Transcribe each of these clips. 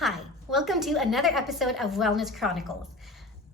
Hi, welcome to another episode of Wellness Chronicles.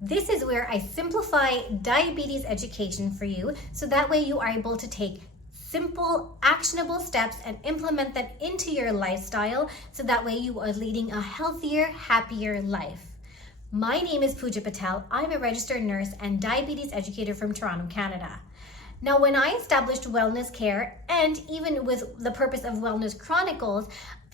This is where I simplify diabetes education for you so that way you are able to take simple, actionable steps and implement them into your lifestyle so that way you are leading a healthier, happier life. My name is Pooja Patel. I'm a registered nurse and diabetes educator from Toronto, Canada. Now, when I established Wellness Care, and even with the purpose of Wellness Chronicles,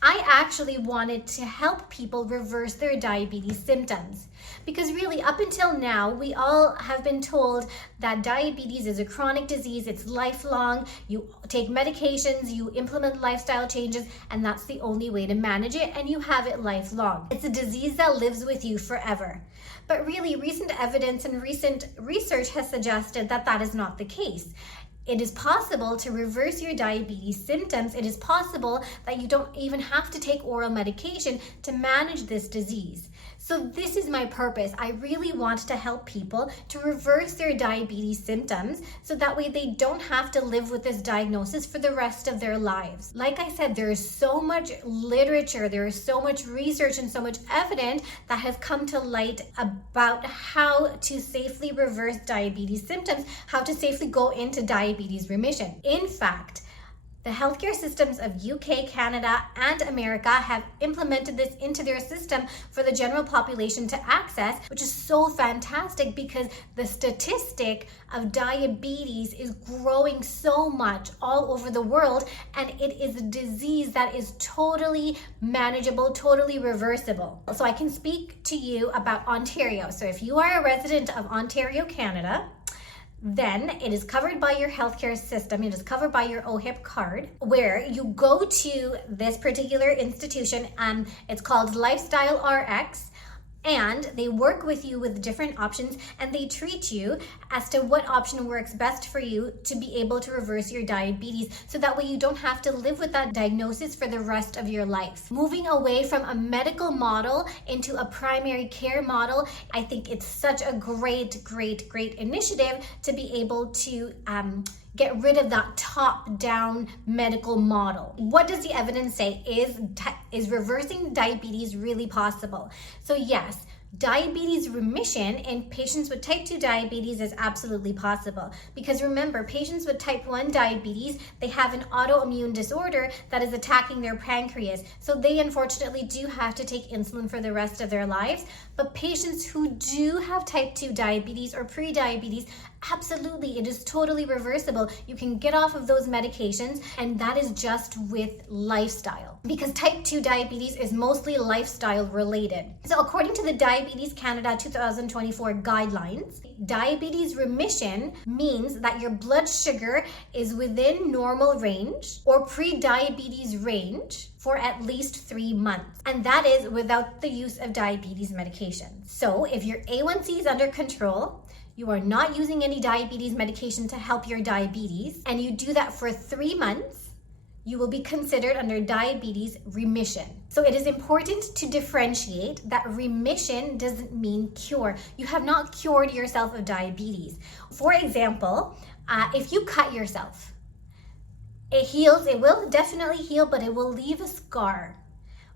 I actually wanted to help people reverse their diabetes symptoms. Because really, up until now, we all have been told that diabetes is a chronic disease, it's lifelong, you take medications, you implement lifestyle changes, and that's the only way to manage it, and you have it lifelong. It's a disease that lives with you forever. But really, recent evidence and recent research has suggested that that is not the case. It is possible to reverse your diabetes symptoms. It is possible that you don't even have to take oral medication to manage this disease. So this is my purpose. I really want to help people to reverse their diabetes symptoms so that way they don't have to live with this diagnosis for the rest of their lives. Like I said, there is so much literature, there is so much research and so much evidence that has come to light about how to safely reverse diabetes symptoms, how to safely go into diabetes remission. In fact, the healthcare systems of UK, Canada, and America have implemented this into their system for the general population to access, which is so fantastic because the statistic of diabetes is growing so much all over the world, and it is a disease that is totally manageable, totally reversible. So I can speak to you about Ontario. So if you are a resident of Ontario, Canada, then it is covered by your healthcare system. It is covered by your OHIP card, where you go to this particular institution, and it's called Lifestyle RX, and they work with you with different options, and they treat you as to what option works best for you to be able to reverse your diabetes, so that way you don't have to live with that diagnosis for the rest of your life. Moving away from a medical model into a primary care model, I think it's such a great initiative to be able to get rid of that top-down medical model. What does the evidence say? Is reversing diabetes really possible? So yes, diabetes remission in patients with type 2 diabetes is absolutely possible. Because remember, patients with type 1 diabetes, they have an autoimmune disorder that is attacking their pancreas. So they unfortunately do have to take insulin for the rest of their lives. But patients who do have type 2 diabetes or pre-diabetes, absolutely, it is totally reversible. You can get off of those medications, and that is just with lifestyle. Because type 2 diabetes is mostly lifestyle related. So according to the Diabetes Canada 2024 guidelines, diabetes remission means that your blood sugar is within normal range or pre-diabetes range for at least 3 months. And that is without the use of diabetes medication. So if your A1C is under control, you are not using any diabetes medication to help your diabetes, and you do that for 3 months, you will be considered under diabetes remission. So it is important to differentiate that remission doesn't mean cure. You have not cured yourself of diabetes. For example, if you cut yourself, it heals, it will definitely heal, but it will leave a scar.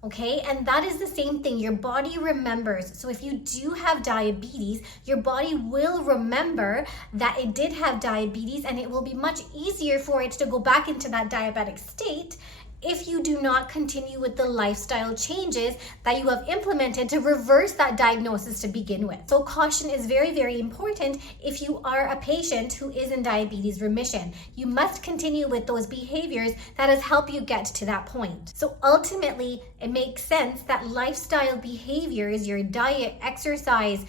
Okay, and that is the same thing. Your body remembers. So if you do have diabetes, your body will remember that it did have diabetes, and it will be much easier for it to go back into that diabetic state if you do not continue with the lifestyle changes that you have implemented to reverse that diagnosis to begin with. So caution is very important if you are a patient who is in diabetes remission. You must continue with those behaviors that has helped you get to that point. So ultimately, it makes sense that lifestyle behaviors, your diet, exercise,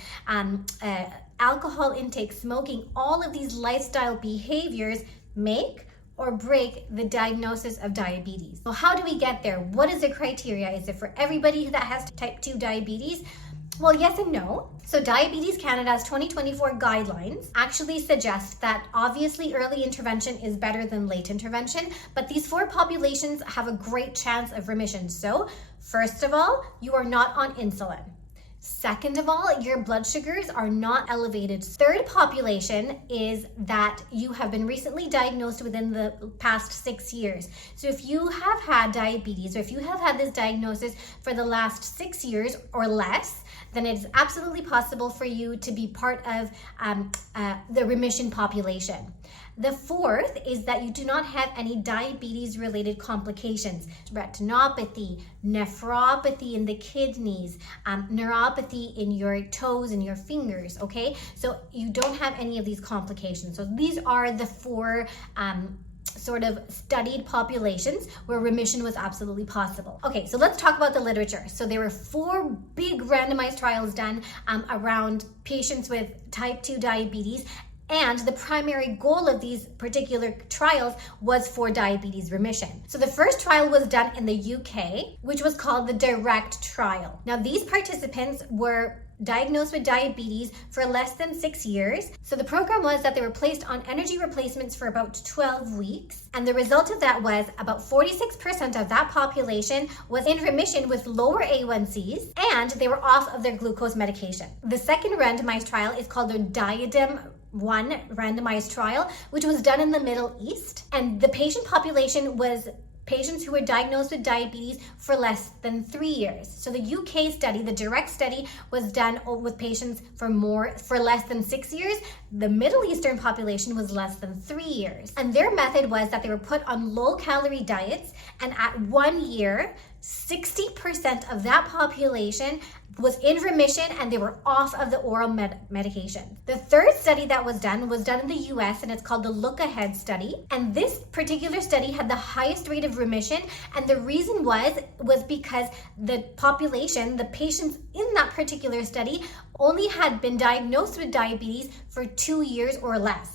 alcohol intake, smoking, all of these lifestyle behaviors make or break the diagnosis of diabetes. So how do we get there? What is the criteria? Is it for everybody that has type 2 diabetes? Well, yes and no. So Diabetes Canada's 2024 guidelines actually suggest that obviously early intervention is better than late intervention, but these 4 populations have a great chance of remission. So first of all, you are not on insulin. Second of all, your blood sugars are not elevated. Third population is that you have been recently diagnosed within the past 6 years. So if you have had diabetes, or if you have had this diagnosis for the last 6 years or less, then it is absolutely possible for you to be part of the remission population. The fourth is that you do not have any diabetes-related complications, retinopathy, nephropathy in the kidneys, neuropathy in your toes and your fingers, okay? So you don't have any of these complications. So these are the four sort of studied populations where remission was absolutely possible. Okay, so let's talk about the literature. So there were 4 big randomized trials done around patients with type 2 diabetes, and the primary goal of these particular trials was for diabetes remission. So the first trial was done in the UK, which was called the DIRECT trial. Now these participants were diagnosed with diabetes for less than 6 years. So the program was that they were placed on energy replacements for about 12 weeks. And the result of that was about 46% of that population was in remission with lower A1Cs, and they were off of their glucose medication. The second randomized trial is called the DIADEM 1 randomized trial, which was done in the Middle East. And the patient population was patients who were diagnosed with diabetes for less than 3 years. So the UK study, the DIRECT study, was done with patients for less than 6 years. The Middle Eastern population was less than 3 years. And their method was that they were put on low-calorie diets, and at 1 year, 60% of that population was in remission and they were off of the oral medication. The third study that was done in the US, and it's called the Look Ahead study. And this particular study had the highest rate of remission, and the reason was because the population, the patients in that particular study, only had been diagnosed with diabetes for 2 years or less.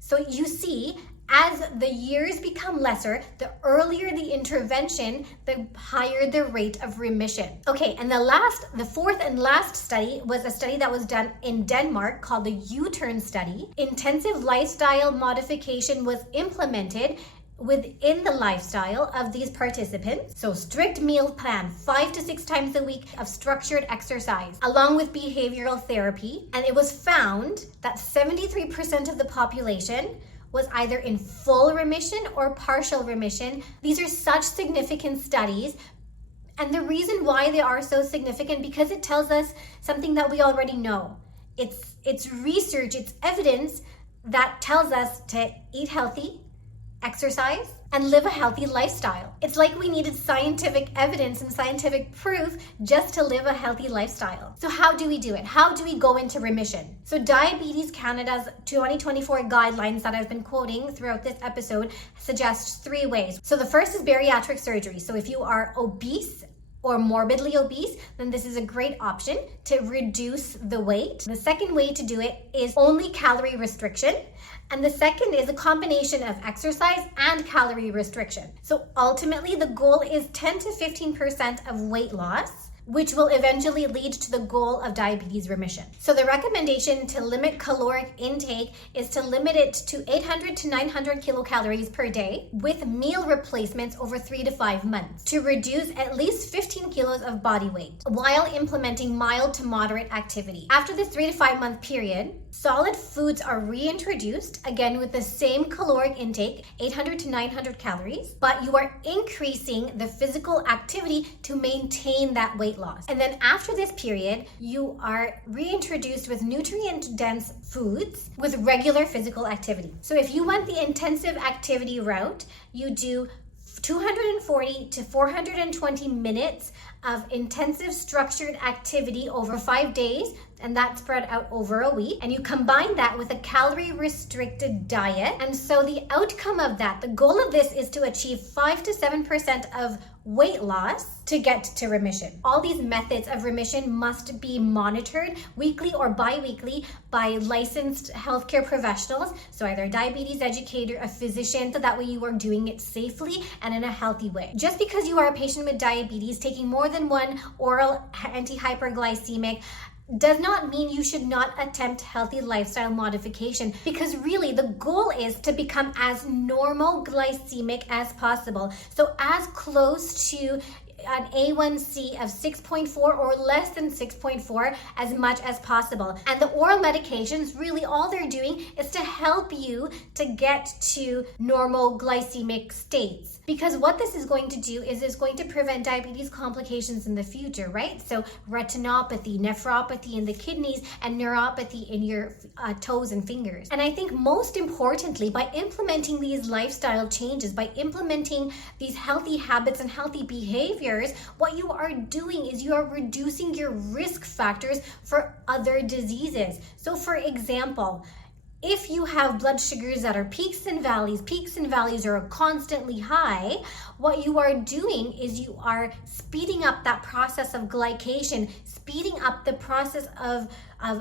So you see, as the years become lesser, the earlier the intervention, the higher the rate of remission. Okay, and the fourth and last study was a study that was done in Denmark called the U-turn study. Intensive lifestyle modification was implemented within the lifestyle of these participants. So strict meal plan, 5 to 6 times a week of structured exercise, along with behavioral therapy. And it was found that 73% of the population was either in full remission or partial remission. These are such significant studies. And the reason why they are so significant, because it tells us something that we already know. It's research, it's evidence that tells us to eat healthy, exercise, and live a healthy lifestyle. It's like we needed scientific evidence and scientific proof just to live a healthy lifestyle. So how do we do it? How do we go into remission? So Diabetes Canada's 2024 guidelines that I've been quoting throughout this episode suggests 3 ways. So the first is bariatric surgery. So if you are obese or morbidly obese, then this is a great option to reduce the weight. The second way to do it is only calorie restriction. And the second is a combination of exercise and calorie restriction. So ultimately, the goal is 10 to 15% of weight loss, which will eventually lead to the goal of diabetes remission. So the recommendation to limit caloric intake is to limit it to 800 to 900 kilocalories per day with meal replacements over 3 to 5 months to reduce at least 15 kilos of body weight while implementing mild to moderate activity. After this 3 to 5 month period, solid foods are reintroduced, again with the same caloric intake, 800 to 900 calories, but you are increasing the physical activity to maintain that weight loss. And then after this period, you are reintroduced with nutrient-dense foods with regular physical activity. So if you want the intensive activity route, you do 240 to 420 minutes of intensive structured activity over 5 days, and that's spread out over a week. And you combine that with a calorie restricted diet. And so the outcome of that, the goal of this is to achieve 5 to 7% of weight loss to get to remission. All these methods of remission must be monitored weekly or bi-weekly by licensed healthcare professionals. So either a diabetes educator, a physician, so that way you are doing it safely and in a healthy way. Just because you are a patient with diabetes taking more than one oral anti-hyperglycemic does not mean you should not attempt healthy lifestyle modification, because really the goal is to become as normoglycemic as possible. So as close to an A1C of 6.4 or less than 6.4 as much as possible. And the oral medications, really all they're doing is to help you to get to normal glycemic states. Because what this is going to do is it's going to prevent diabetes complications in the future, right? So retinopathy, nephropathy in the kidneys, and neuropathy in your toes and fingers. And I think most importantly, by implementing these lifestyle changes, by implementing these healthy habits and healthy behaviors, what you are doing is you are reducing your risk factors for other diseases. So for example, if you have blood sugars that are peaks and valleys are constantly high, what you are doing is you are speeding up that process of glycation, speeding up the process of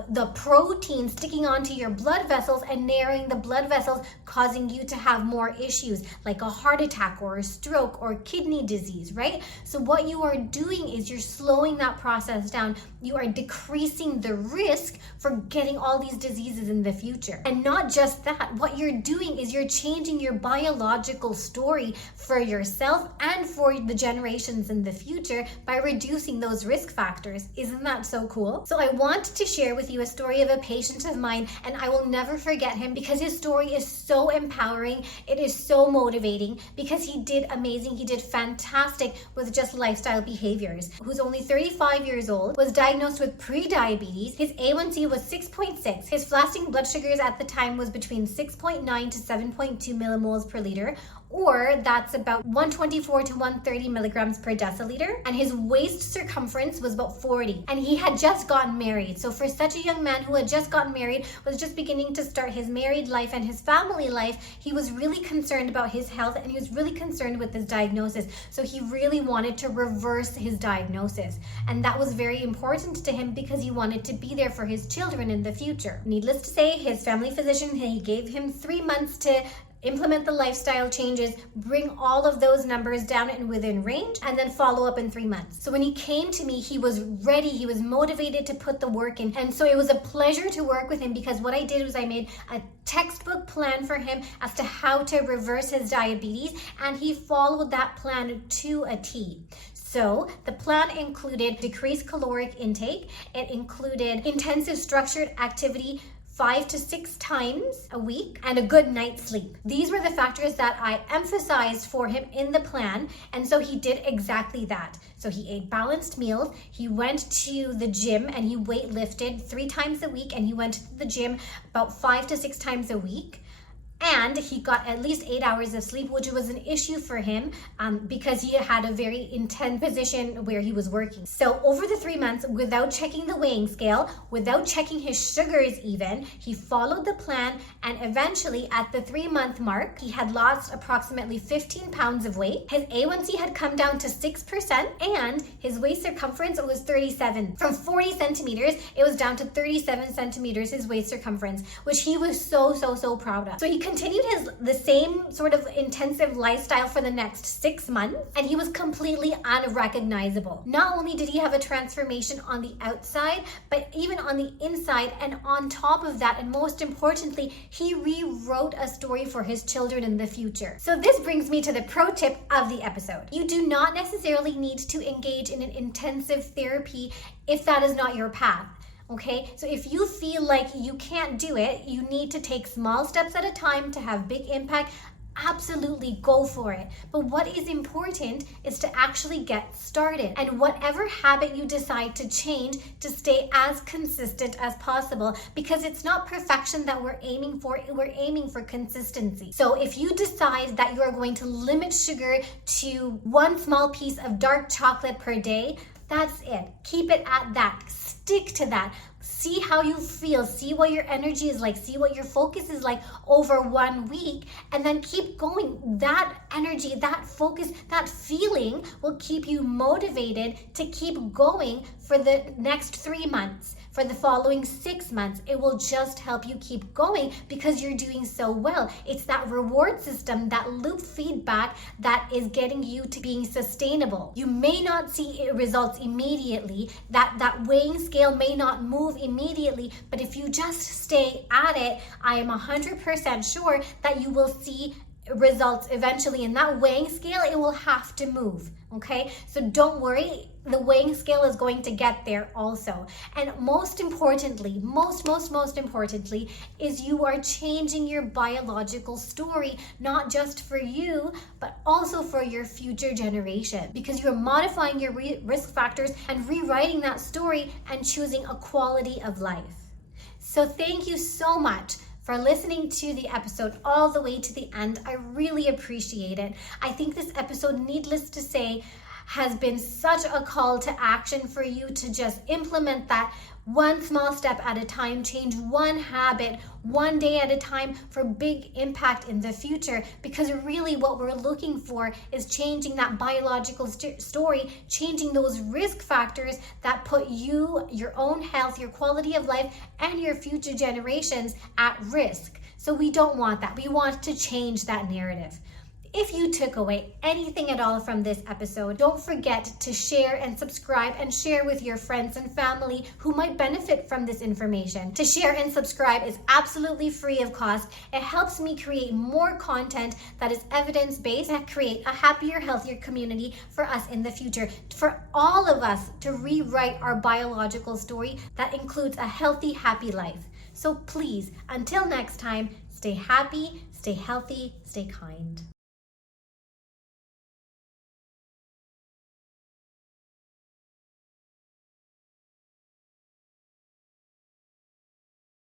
the protein sticking onto your blood vessels and narrowing the blood vessels, causing you to have more issues like a heart attack or a stroke or kidney disease, right? So what you are doing is you're slowing that process down. You are decreasing the risk for getting all these diseases in the future. And not just that, what you're doing is you're changing your biological story for yourself and for the generations in the future by reducing those risk factors. Isn't that so cool? So I want to share with you a story of a patient of mine, and I will never forget him because his story is so empowering. It is so motivating because he did amazing. He did fantastic with just lifestyle behaviors. Who's only 35 years old, was diagnosed with pre-diabetes. His A1C was 6.6. His fasting blood sugars at the time was between 6.9 to 7.2 millimoles per liter, or that's about 124 to 130 milligrams per deciliter. And his waist circumference was about 40. And he had just gotten married. So for such a young man who had just gotten married, was just beginning to start his married life and his family life, he was really concerned about his health and he was really concerned with his diagnosis. So he really wanted to reverse his diagnosis. And that was very important to him because he wanted to be there for his children in the future. Needless to say, his family physician, he gave him 3 months to implement the lifestyle changes, bring all of those numbers down and within range, and then follow up in 3 months. So when he came to me, he was ready, he was motivated to put the work in. And so it was a pleasure to work with him because what I did was I made a textbook plan for him as to how to reverse his diabetes, and he followed that plan to a T. So the plan included decreased caloric intake, it included intensive structured activity 5 to 6 times a week, and a good night's sleep. These were the factors that I emphasized for him in the plan, and so he did exactly that. So he ate balanced meals, he went to the gym and he weightlifted 3 times a week, and he went to the gym about 5 to 6 times a week. And he got at least 8 hours of sleep, which was an issue for him because he had a very intense position where he was working. So over the 3 months, without checking the weighing scale, without checking his sugars even, he followed the plan, and eventually at the 3-month mark, he had lost approximately 15 pounds of weight. His A1C had come down to 6%, and his waist circumference was 37. From 40 centimeters, it was down to 37 centimeters, his waist circumference, which he was so proud of. So he continued the same sort of intensive lifestyle for the next 6 months, and he was completely unrecognizable. Not only did he have a transformation on the outside, but even on the inside, and on top of that, and most importantly, he rewrote a story for his children in the future. So this brings me to the pro tip of the episode. You do not necessarily need to engage in an intensive therapy if that is not your path. Okay, so if you feel like you can't do it, you need to take small steps at a time to have big impact. Absolutely go for it. But what is important is to actually get started. And whatever habit you decide to change, to stay as consistent as possible, because it's not perfection that we're aiming for consistency. So if you decide that you are going to limit sugar to 1 small piece of dark chocolate per day, that's it. Keep it at that. Stick to that. See how you feel. See what your energy is like. See what your focus is like over 1 week, and then keep going. That energy, that focus, that feeling will keep you motivated to keep going for the next 3 months. For the following 6 months, it will just help you keep going because you're doing so well. It's that reward system, that loop feedback that is getting you to being sustainable. You may not see results immediately, that weighing scale may not move immediately, but if you just stay at it, I am 100% sure that you will see results eventually in that weighing scale, it will have to move. Okay, so don't worry, the weighing scale is going to get there also. And most importantly, most importantly, is you are changing your biological story, not just for you, but also for your future generation, because you're modifying your risk factors and rewriting that story and choosing a quality of life. So thank you so much for listening to the episode all the way to the end. I really appreciate it. I think this episode, needless to say, has been such a call to action for you to just implement that one small step at a time, change one habit one day at a time for big impact in the future. Because really what we're looking for is changing that biological story, changing those risk factors that put you, your own health, your quality of life, and your future generations at risk. So we don't want that. We want to change that narrative. If you took away anything at all from this episode, don't forget to share and subscribe and share with your friends and family who might benefit from this information. To share and subscribe is absolutely free of cost. It helps me create more content that is evidence-based and create a happier, healthier community for us in the future, for all of us to rewrite our biological story that includes a healthy, happy life. So please, until next time, stay happy, stay healthy, stay kind.